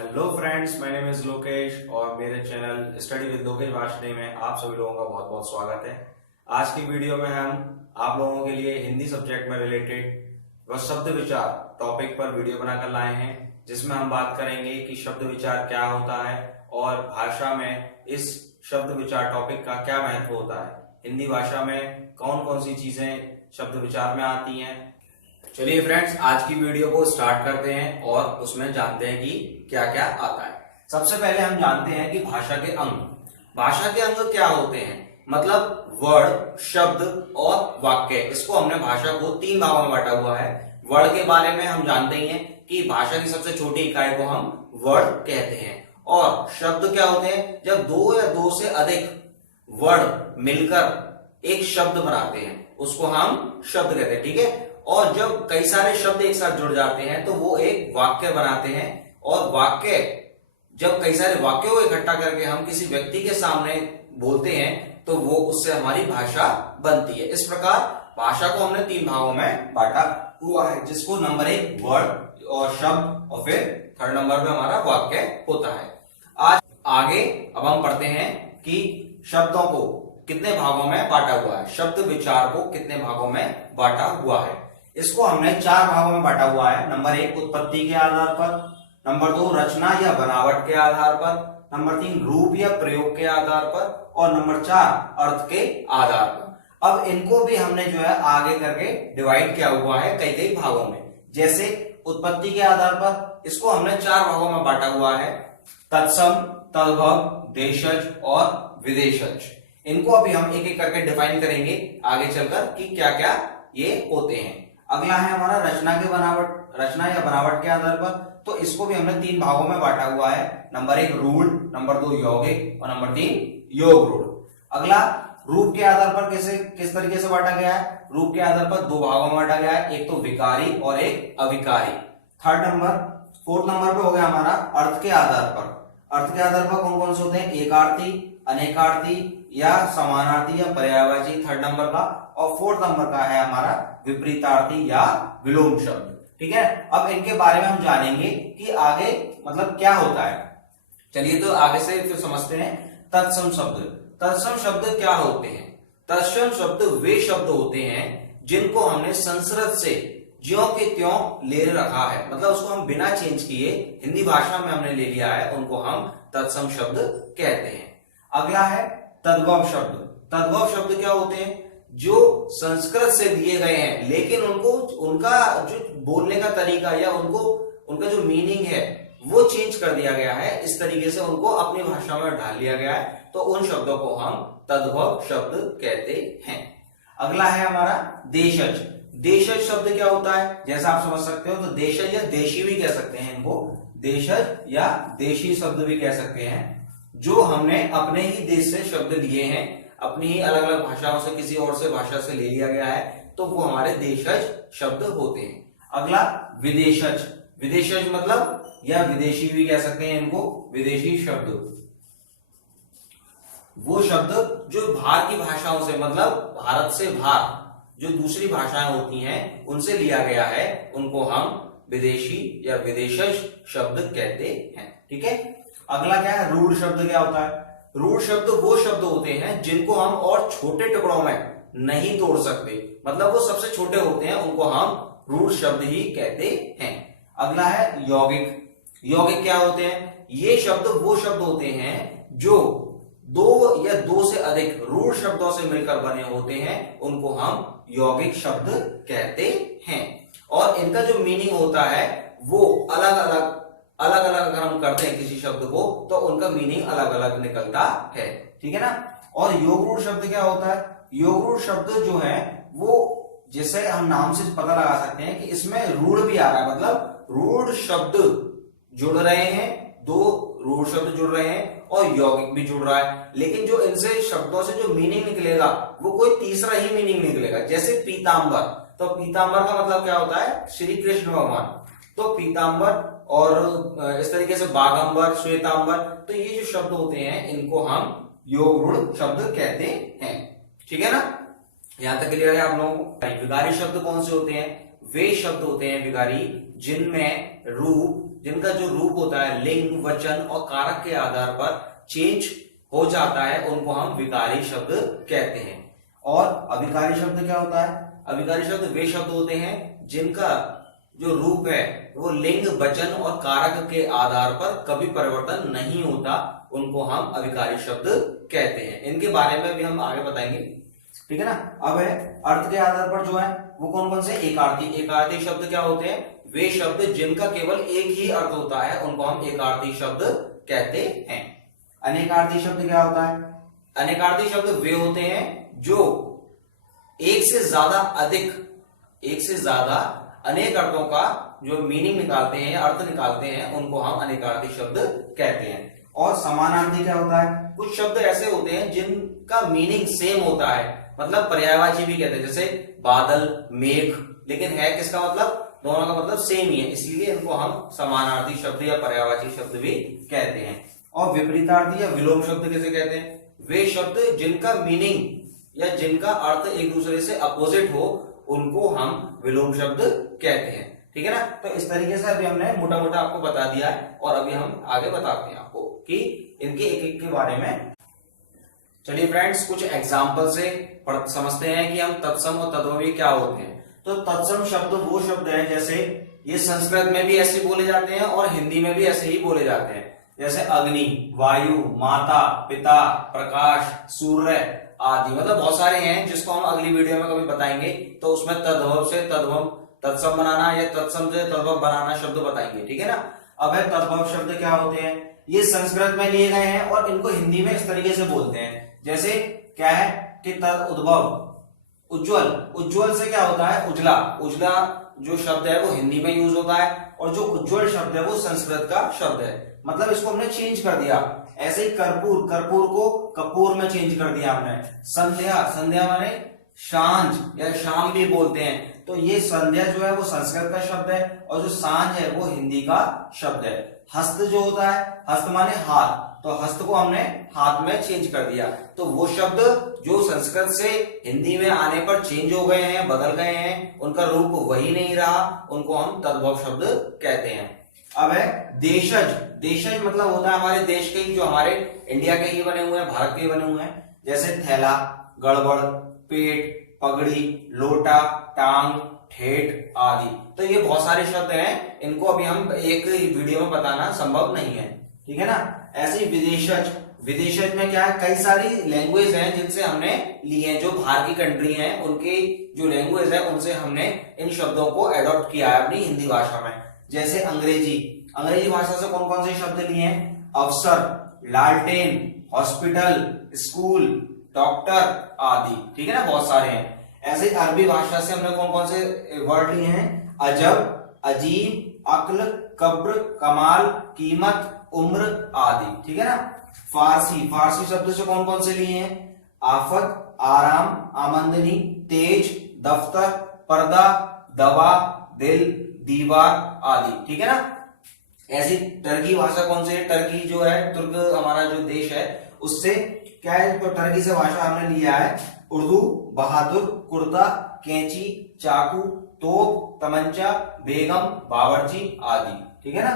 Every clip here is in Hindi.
Hello friends, my name is Lokesh और मेरे channel study with Lokesh Varshney में आप सभी लोगों का बहुत बहुत स्वागत है। आज की वीडियो में हम आप लोगों के लिए हिंदी सब्जेक्ट में रिलेटेड व शब्द विचार टॉपिक पर वीडियो बनाकर लाए हैं, जिसमें हम बात करेंगे कि शब्द विचार क्या होता है और भाषा में इस शब्द विचार टॉपिक का क्या महत्व होता है। हिंदी भाषा में कौन कौन सी चीजें शब्द विचार में आती हैं। चलिए फ्रेंड्स, आज की वीडियो को स्टार्ट करते हैं और उसमें जानते हैं कि क्या क्या आता है। सबसे पहले हम जानते हैं कि भाषा के अंग। भाषा के अंग क्या होते हैं, मतलब वर्ड, शब्द और वाक्य। इसको हमने भाषा को 3 भागों में बांटा हुआ है। वर्ड के बारे में हम जानते ही हैं कि भाषा की सबसे छोटी इकाई को हम वर्ड कहते हैं। और शब्द क्या होते हैं, जब 2 या 2 से अधिक वर्ड मिलकर एक शब्द बनाते हैं उसको हम शब्द कहते हैं, ठीक है। और जब कई सारे शब्द एक साथ जुड़ जाते हैं तो वो एक वाक्य बनाते हैं। और वाक्य, जब कई सारे वाक्यों को इकट्ठा करके हम किसी व्यक्ति के सामने बोलते हैं तो वो उससे हमारी भाषा बनती है। इस प्रकार भाषा को हमने 3 भागों में बांटा हुआ है, जिसको नंबर 1 वर्ड और शब्द और फिर 3rd नंबर पे हमारा वाक्य होता है। आज आगे अब हम पढ़ते हैं कि शब्दों को कितने भागों में बांटा हुआ है, शब्द विचार को कितने भागों में बांटा हुआ है। इसको हमने 4 भागों में बांटा हुआ है। नंबर 1 उत्पत्ति के आधार पर, नंबर 2 रचना या बनावट के आधार पर, नंबर 3 रूप या प्रयोग के आधार पर और नंबर 4 अर्थ के आधार पर। अब इनको भी हमने जो है आगे करके डिवाइड किया हुआ है कई कई भागों में। जैसे उत्पत्ति के आधार पर इसको हमने 4 भागों में बांटा हुआ है, तत्सम, तद्भव, देशज और विदेशज। इनको अभी हम एक एक करके डिफाइन करेंगे आगे चलकर कि क्या क्या ये होते हैं। अगला है हमारा रचना के बनावट, रचना या बनावट के आधार पर। तो इसको भी हमने 3 भागों में बांटा हुआ है। नंबर 1 रूढ़, नंबर 2 यौगिक और नंबर 3 योग रूढ़। अगला रूप के आधार पर किस तरीके से बांटा गया है। रूप के आधार पर 2 भागों में बांटा गया है, एक तो विकारी और एक अविकारी। 4th नंबर पे हो गया हमारा अर्थ के आधार पर। अर्थ के आधार पर कौन कौन से होते हैं, एकार्थी, अनेकार्थी या समानार्थी या पर्यायवाची 3rd नंबर का। और 4th नंबर का है हमारा विपरीतार्थी या विलोम शब्द, ठीक है। अब इनके बारे में हम जानेंगे कि आगे मतलब क्या होता है। चलिए तो आगे से फिर समझते हैं तत्सम शब्द। तत्सम शब्द क्या होते हैं। तत्सम शब्द वे शब्द होते हैं जिनको हमने संस्कृत से ज्यों के त्यों ले रखा है, मतलब उसको हम बिना चेंज किए हिंदी भाषा में हमने ले लिया है, उनको हम तत्सम शब्द कहते हैं। अगला है तद्भव शब्द। तद्भव शब्द क्या होते हैं, जो संस्कृत से दिए गए हैं लेकिन उनको उनका जो बोलने का तरीका या उनका जो मीनिंग है वो चेंज कर दिया गया है। इस तरीके से उनको अपनी भाषा में ढाल लिया गया है, तो उन शब्दों को हम तद्भव शब्द कहते हैं। अगला है हमारा देशज। देशज शब्द क्या होता है, जैसा आप समझ सकते हो तो देशज या देशी भी कह सकते हैं इनको, देशज या देशी शब्द भी कह सकते हैं। जो हमने अपने ही देश से शब्द लिए हैं, अपनी ही अलग अलग भाषाओं से किसी और से भाषा से ले लिया गया है, तो वो हमारे देशज शब्द होते हैं। अगला विदेशज। विदेशज मतलब या विदेशी भी कह सकते हैं इनको, विदेशी शब्द। वो शब्द जो बाहर की भाषाओं से, मतलब भारत से बाहर जो दूसरी भाषाएं होती हैं उनसे लिया गया है, उनको हम विदेशी या विदेशज शब्द कहते हैं, ठीक है। अगला क्या है, रूढ़ शब्द। क्या होता है, रूढ़ शब्द वो शब्द होते हैं जिनको हम और छोटे टुकड़ों में नहीं तोड़ सकते, मतलब वो सबसे छोटे होते हैं, उनको हम रूढ़ शब्द ही कहते हैं। अगला है यौगिक। यौगिक क्या होते हैं, ये शब्द वो शब्द होते हैं जो 2 या 2 से अधिक रूढ़ शब्दों से मिलकर बने होते हैं, उनको हम यौगिक शब्द कहते हैं। और इनका जो मीनिंग होता है वो अलग अलग अगर हम करते हैं किसी शब्द को तो उनका मीनिंग अलग अलग निकलता है, ठीक है ना। और योग रूढ़ शब्द क्या होता है, योग रूढ़ शब्द जो है वो जैसे हम नाम से पता लगा सकते हैं कि इसमें रूढ़ भी आ रहा है, मतलब रूढ़ शब्द जुड़ रहे हैं, 2 रूढ़ शब्द जुड़ रहे हैं और यौगिक भी जुड़ रहा है, लेकिन जो इनसे शब्दों से जो मीनिंग निकलेगा वो कोई तीसरा ही मीनिंग निकलेगा। जैसे पीतांबर, तो पीतांबर का मतलब क्या होता है, श्री कृष्ण भगवान, तो पीतांबर। और इस तरीके से बागंबर, श्वेतांबर, तो ये जो शब्द होते हैं इनको हम योग रूढ़ शब्द कहते हैं, ठीक है ना। यहां तक क्लियर है आप लोगों को। विकारी शब्द कौन से होते हैं, वे शब्द होते हैं विकारी जिनमें रूप, जिनका जो रूप होता है लिंग, वचन और कारक के आधार पर चेंज हो जाता है, उनको हम विकारी शब्द कहते हैं। और अविकारी शब्द क्या होता है? अविकारी शब्द वे शब्द होते हैं जिनका जो रूप है वो लिंग, वचन और कारक के आधार पर कभी परिवर्तन नहीं होता, उनको हम अविकारी शब्द कहते हैं। इनके बारे में भी हम आगे बताएंगे, ठीक है ना। अब है अर्थ के आधार पर जो है वो कौन कौन से? एकार्थी। एकार्थी शब्द क्या होते हैं? वे शब्द जिनका केवल एक ही अर्थ होता है, उनको हम एकार्थी शब्द कहते हैं। अनेकार्थी शब्द क्या होता है? अनेकार्थी शब्द वे होते हैं जो एक से ज्यादा अनेक अर्थों का जो मीनिंग निकालते हैं, अर्थ निकालते हैं, उनको हम अनेकार्थी शब्द कहते हैं। और समानार्थी क्या होता है? कुछ शब्द ऐसे होते हैं जिनका मीनिंग सेम होता है, मतलब पर्यायवाची भी कहते हैं, जैसे बादल, मेघ, लेकिन है किसका मतलब? दोनों का मतलब सेम ही है, इसलिए इनको हम समानार्थी शब्द या पर्यायवाची शब्द भी कहते हैं। और विपरीतार्थी या विलोम शब्द किसे कहते हैं? वे शब्द जिनका मीनिंग या जिनका अर्थ एक दूसरे से अपोजिट हो, उनको हम विलोम शब्द कहते हैं, ठीक है ना। तो इस तरीके से अभी हमने मोटा मोटा आपको बता दिया है, और अभी हम आगे बताते हैं आपको कि इनके एक एक के बारे में। चलिए फ्रेंड्स, कुछ एग्जाम्पल से समझते हैं कि हम तत्सम और तद्भवी क्या होते हैं। तो तत्सम शब्द वो शब्द है, जैसे ये संस्कृत में भी ऐसे बोले जाते हैं और हिंदी में भी ऐसे ही बोले जाते हैं, जैसे अग्नि, वायु, माता, पिता, प्रकाश, सूर्य आदि, मतलब बहुत सारे हैं जिसको हम अगली वीडियो में कभी बताएंगे। तो उसमें तद्भव से तद्भव तत्सम बनाना या तत्सम से तद्भव बनाना शब्द बताएंगे, ठीक है ना। अब है तद्भव शब्द क्या होते हैं? ये संस्कृत में लिए गए हैं और इनको हिंदी में इस तरीके से बोलते हैं, जैसे क्या है कि तद उद्भव, उज्ज्वल, उज्ज्वल से क्या होता है? उजला। उजला जो शब्द है वो हिंदी में यूज होता है, और जो उज्ज्वल शब्द है वो संस्कृत का शब्द है, मतलब इसको हमने चेंज कर दिया। ऐसे ही कर्पूर, कर्पूर को कपूर में चेंज कर दिया हमने। संध्या, संध्या माने सांझ या शाम भी बोलते हैं, तो ये संध्या जो है वो संस्कृत का शब्द है, और जो सांझ है वो हिंदी का शब्द है। हस्त जो होता है, हस्त माने हाथ, तो हस्त को हमने हाथ में चेंज कर दिया। तो वो शब्द जो संस्कृत से हिंदी में आने पर चेंज हो गए हैं, बदल गए हैं, उनका रूप वही नहीं रहा, उनको हम तद्भव शब्द कहते हैं। अब है देशज। देशज मतलब होता है हमारे देश के ही, जो हमारे इंडिया के ही बने हुए हैं, भारत के ही बने हुए हैं, जैसे थैला, गड़बड़, पेट, पगड़ी, लोटा, टांग, ठेठ आदि। तो ये बहुत सारे शब्द हैं, इनको अभी हम एक वीडियो में बताना संभव नहीं है, ठीक है ना। ऐसे ही विदेशज। विदेशज में क्या है? कई सारी लैंग्वेज हैं जिनसे हमने ली है, जो बाहर की कंट्री हैं उनकी जो लैंग्वेज है उनसे हमने इन शब्दों को अडॉप्ट किया है अपनी हिंदी भाषा में। जैसे अंग्रेजी, अंग्रेजी भाषा से कौन कौन से शब्द लिए हैं? अफसर, लालटेन, हॉस्पिटल, स्कूल, डॉक्टर आदि, ठीक है ना, बहुत सारे हैं। ऐसे अरबी भाषा से हमने कौन कौन से वर्ड लिए हैं? अजब, अजीब, अक्ल, कब्र, कमाल, कीमत, उम्र आदि, ठीक है ना। फारसी, फारसी शब्द से कौन कौन से लिए हैं? आफत, आराम, आमंदनी, तेज, दफ्तर, पर्दा, दवा, दिल, दीवार आदि, ठीक है ना। ऐसी टर्की भाषा कौन सी है? टर्की जो है, तुर्क हमारा जो देश है, उससे क्या है, तो टर्की से भाषा हमने लिया है उर्दू, बहादुर, कुर्ता, कैंची, चाकू, तोप, तमंचा, बेगम, बावर्ची आदि, ठीक है ना।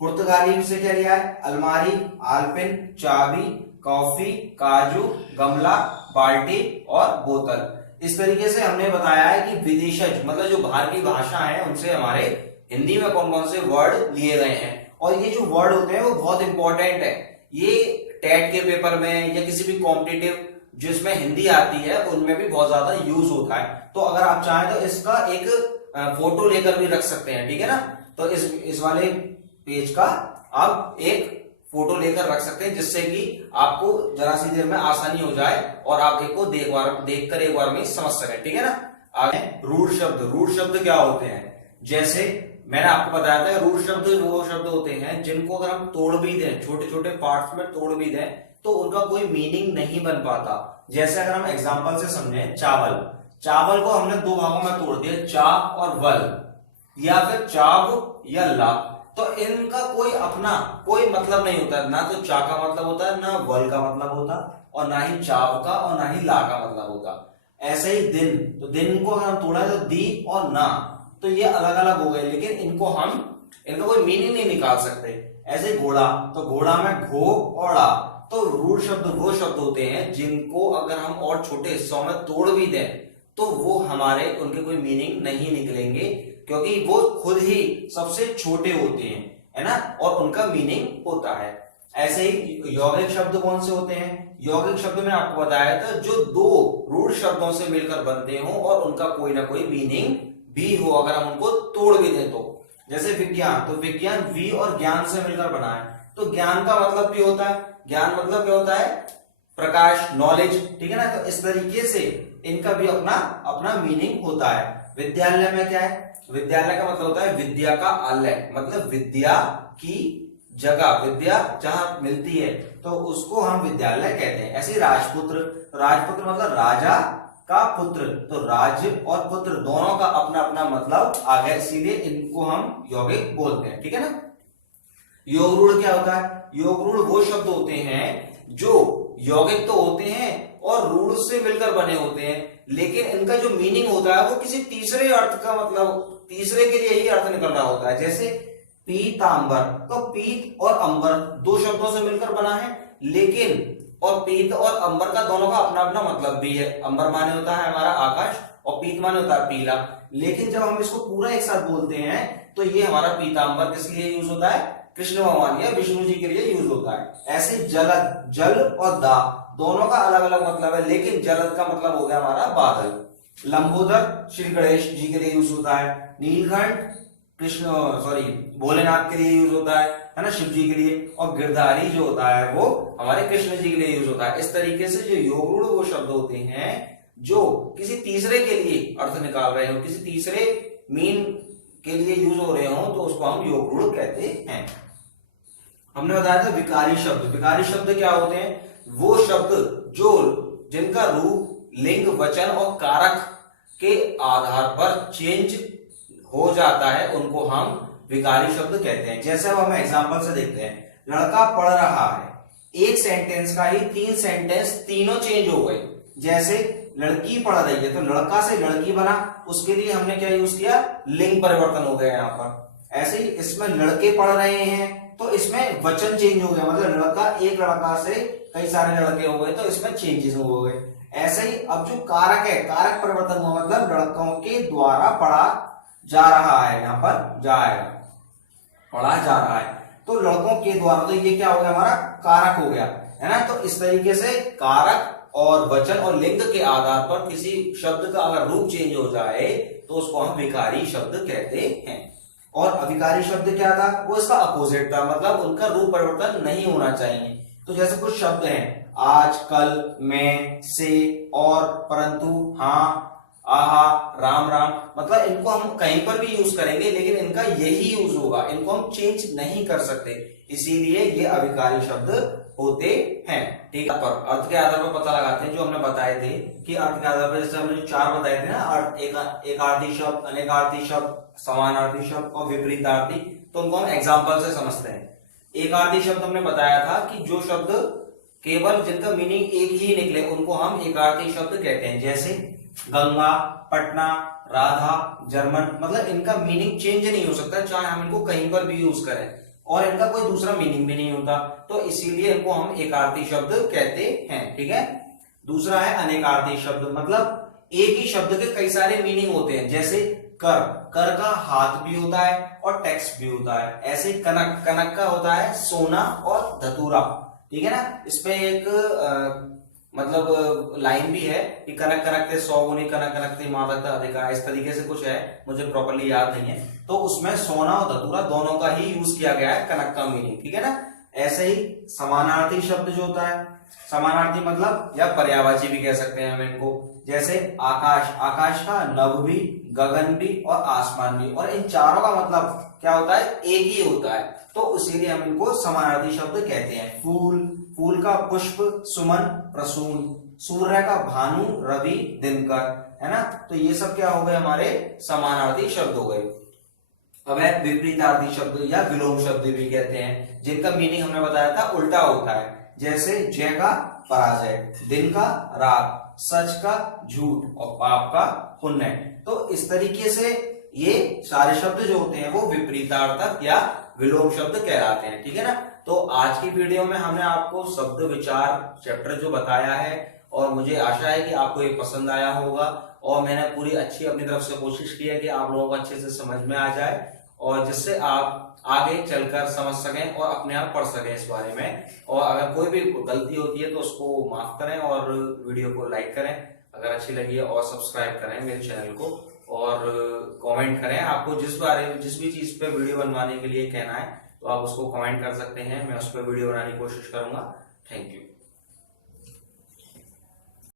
पुर्तगाली से क्या लिया है? अलमारी, आलपिन, चाबी, कॉफी, काजू, गमला, बाल्टी और बोतल। इस तरीके से हमने बताया है कि विदेशज मतलब जो बाहर की भाषा है उनसे हमारे हिंदी में कौन कौन से वर्ड लिए गए हैं। और ये जो वर्ड होते हैं वो बहुत इंपॉर्टेंट है, ये टेट के पेपर में या किसी भी कॉम्पिटिटिव जिसमें हिंदी आती है उनमें भी बहुत ज्यादा यूज होता है। तो अगर आप चाहें तो इसका एक फोटो लेकर भी रख सकते हैं, ठीक है ना। तो इस वाले पेज का आप एक फोटो लेकर रख सकते हैं, जिससे कि आपको जरा सी देर में आसानी हो जाए और आप एक को देखकर एक बार में समझ सके, ठीक है ना। आगे रूढ़ शब्द। रूढ़ शब्द क्या होते हैं? जैसे मैंने आपको बताया था, रूढ़ शब्द वो शब्द होते हैं जिनको अगर हम तोड़ भी दें, छोटे छोटे पार्ट्स में तोड़ भी दें, तो उनका कोई मीनिंग नहीं बन पाता। जैसे अगर हम एग्जांपल से समझें, चावल, चावल को हमने दो भागों में तोड़ दिया, चा और वल, या फिर चाव या ला, तो इनका कोई अपना कोई मतलब नहीं होता, ना तो चा का मतलब होता है, ना वल का मतलब होता, और ना ही चाव का और ना ही ला का मतलब होता। ऐसे ही दिन, तो दिन को अगर हम तोड़ा तो दी और ना, तो ये अलग अलग हो गए, लेकिन इनको हम इनका कोई मीनिंग नहीं निकाल सकते। ऐसे घोड़ा, तो घोड़ा में घो और ड़ा, तो रूढ़ शब्द वो शब्द होते हैं जिनको अगर हम और छोटे हिस्सों में तोड़ भी दें तो वो हमारे उनके कोई मीनिंग नहीं निकलेंगे, क्योंकि वो खुद ही सबसे छोटे होते हैं, है ना, और उनका मीनिंग होता है। ऐसे ही यौगिक शब्द कौन से होते हैं? यौगिक शब्द में आपको बताया था जो दो रूढ़ शब्दों से मिलकर बनते हो और उनका कोई ना कोई मीनिंग भी हो, अगर हम उनको तोड़ भी दें तो। जैसे विज्ञान, तो विज्ञान वी और ज्ञान से मिलकर बना है, तो ज्ञान का मतलब भी होता है, ज्ञान मतलब क्या होता है? प्रकाश, नॉलेज, ठीक है ना। तो इस तरीके से इनका भी अपना अपना मीनिंग होता है। विद्यालय में क्या है? विद्यालय का मतलब होता है विद्या का आलय, मतलब विद्या की जगह, विद्या जहां मिलती है तो उसको हम विद्यालय कहते हैं। ऐसे राजपुत्र, राजपुत्र मतलब राजा का पुत्र, तो राज्य और पुत्र दोनों का अपना अपना मतलब आ गया, इसीलिए इनको हम यौगिक बोलते हैं, ठीक है ना। योग रूढ़ क्या होता है? योग रूढ़ वो शब्द होते हैं जो यौगिक तो होते हैं और रूढ़ से मिलकर बने होते हैं, लेकिन इनका जो मीनिंग होता है वो किसी तीसरे अर्थ का, मतलब तीसरे के लिए ही अर्थ निकल रहा होता है। जैसे पीतांबर, तो पीत और अंबर दो शब्दों से मिलकर बना है, लेकिन और पीत और अंबर का दोनों का अपना अपना मतलब भी है। अंबर माने होता है हमारा आकाश और पीत माने होता है पीला, लेकिन जब हम इसको पूरा एक साथ बोलते हैं तो ये हमारा पीतांबर किस लिए यूज होता है? कृष्ण भगवान या विष्णु जी के लिए यूज होता है। ऐसे जलद, जल और दा दोनों का अलग अलग मतलब है, लेकिन जलद का मतलब हो गया हमारा बादल। लंबोदर श्री गणेश जी के लिए यूज होता है। नीलकंठ भोलेनाथ के लिए यूज होता है ना, शिव जी के लिए। और गिरधारी जो होता है वो हमारे कृष्ण जी के लिए यूज होता है। इस तरीके से जो योग रूढ़ वो शब्द होते हैं जो किसी तीसरे के लिए अर्थ निकाल रहे हो, किसी तीसरे मीन के लिए यूज हो रहे हो, तो उसको हम योग रूढ़ कहते हैं। हमने बताया था विकारी शब्द। विकारी शब्द क्या होते हैं? वो शब्द जो जिनका रूप, लिंग, वचन और कारक के आधार पर चेंज हो जाता है, उनको हम विकारी शब्द कहते हैं। जैसे अब हम एग्जांपल से देखते हैं, लड़का पढ़ रहा है, एक सेंटेंस का ही तीन सेंटेंस तीनों चेंज हो गए। जैसे लड़की पढ़ रही है, तो लड़का से लड़की बना, उसके लिए हमने क्या यूज किया? लिंग परिवर्तन हो गया यहाँ पर। ऐसे ही इसमें लड़के पढ़ रहे हैं, तो इसमें वचन चेंज हो गया, मतलब लड़का, एक लड़का से कई सारे लड़के हो गए, तो इसमें चेंजेस हो गए। ऐसे ही अब जो कारक है, कारक परिवर्तन हुआ, मतलब लड़कों के द्वारा पढ़ा जा रहा है, यहाँ पर जाएगा, पढ़ा जा रहा है, तो लड़कों के द्वारा, तो ये क्या हो गया? हमारा कारक हो गया, है ना। तो इस तरीके से कारक और वचन और लिंग के आधार पर किसी शब्द का अगर रूप चेंज हो जाए तो उसको हम विकारी शब्द कहते हैं। और अविकारी शब्द क्या था? वो इसका अपोजिट था, मतलब उनका रूप परिवर्तन नहीं होना चाहिए। तो जैसे कुछ शब्द हैं, आज, कल, में, से, और, परंतु, हाँ, आहा, राम राम, मतलब इनको हम कहीं पर भी यूज करेंगे, लेकिन इनका यही यूज होगा, इनको हम चेंज नहीं कर सकते, इसीलिए ये अविकारी शब्द होते हैं, ठीक है। पर अर्थ के आधार पर पता लगाते हैं, जो हमने बताए थे कि अर्थ के आधार पर, जैसे हमने चार बताए थे ना, अर्थ, एक आर्थी शब्द, अनेकार्थी शब्द, समानार्थी शब्द और विपरीतार्थी, तो उनको हम एग्जाम्पल से समझते हैं। एक आर्थी शब्द हमने बताया था कि जो शब्द केवल जिनका मीनिंग एक ही निकले, उनको हम एक आर्थी शब्द कहते हैं। जैसे गंगा, पटना, राधा, जर्मन, मतलब इनका मीनिंग चेंज नहीं हो सकता, चाहे हम इनको कहीं पर भी यूज करें, और इनका कोई दूसरा मीनिंग भी नहीं होता, तो इसीलिए इनको हम एकार्थी शब्द कहते हैं, ठीक है। दूसरा है अनेकार्थी शब्द, मतलब एक ही शब्द के कई सारे मीनिंग होते हैं। जैसे कर, कर का हाथ भी होता है और टेक्स्ट भी होता है। ऐसे कनक, कनक का होता है सोना और धतूरा, ठीक है ना। इस पे एक मतलब लाइन भी है कि कनक कनकते 100 गुनी, कनक कनकते मादकता अधिका, इस तरीके से कुछ है, मुझे प्रॉपर्ली याद नहीं है। तो उसमें सोना और धतूरा दोनों का ही यूज किया गया है कनक का मीनिंग, ठीक है ना। ऐसे ही समानार्थी शब्द जो होता है, समानार्थी मतलब या पर्यायवाची भी कह सकते हैं हम इनको। जैसे आकाश, आकाश का नभ भी, गगन भी और आसमान भी, और इन चारों का मतलब क्या होता है? एक ही होता है, तो इसीलिए हम इनको समानार्थी शब्द कहते हैं। फूल, फूल का पुष्प, सुमन, प्रसून, सूर्य का भानु, रवि, दिनकर, है ना। तो ये सब क्या हो गए? हमारे समानार्थी शब्द हो गए। अब है विपरीतार्थी शब्द या विलोम शब्द भी कहते हैं, जिनका मीनिंग हमने बताया था उल्टा होता है। जैसे जय का पराजय, दिन का रात, सच का झूठ और पाप का पुण्य। तो इस तरीके से ये सारे शब्द जो होते हैं वो विपरीतार्थक या विलोम शब्द कहलाते हैं। ठीक है ना। तो आज की वीडियो में हमने आपको शब्द विचार चैप्टर जो बताया है, और मुझे आशा है कि आपको ये पसंद आया होगा, और मैंने पूरी अच्छी अपनी तरफ से कोशिश की है कि आप लोगों को अच्छे से समझ में आ जाए, और जिससे आप आगे चलकर समझ सकें और अपने आप पढ़ सकें इस बारे में। और अगर कोई भी गलती होती है तो उसको माफ करें, और वीडियो को लाइक करें अगर अच्छी लगी है, और सब्सक्राइब करें मेरे चैनल को, और कमेंट करें। आपको जिस भी चीज पे वीडियो बनवाने के लिए कहना है तो आप उसको कमेंट कर सकते हैं, मैं उस पर वीडियो बनाने की कोशिश करूंगा। Thank you.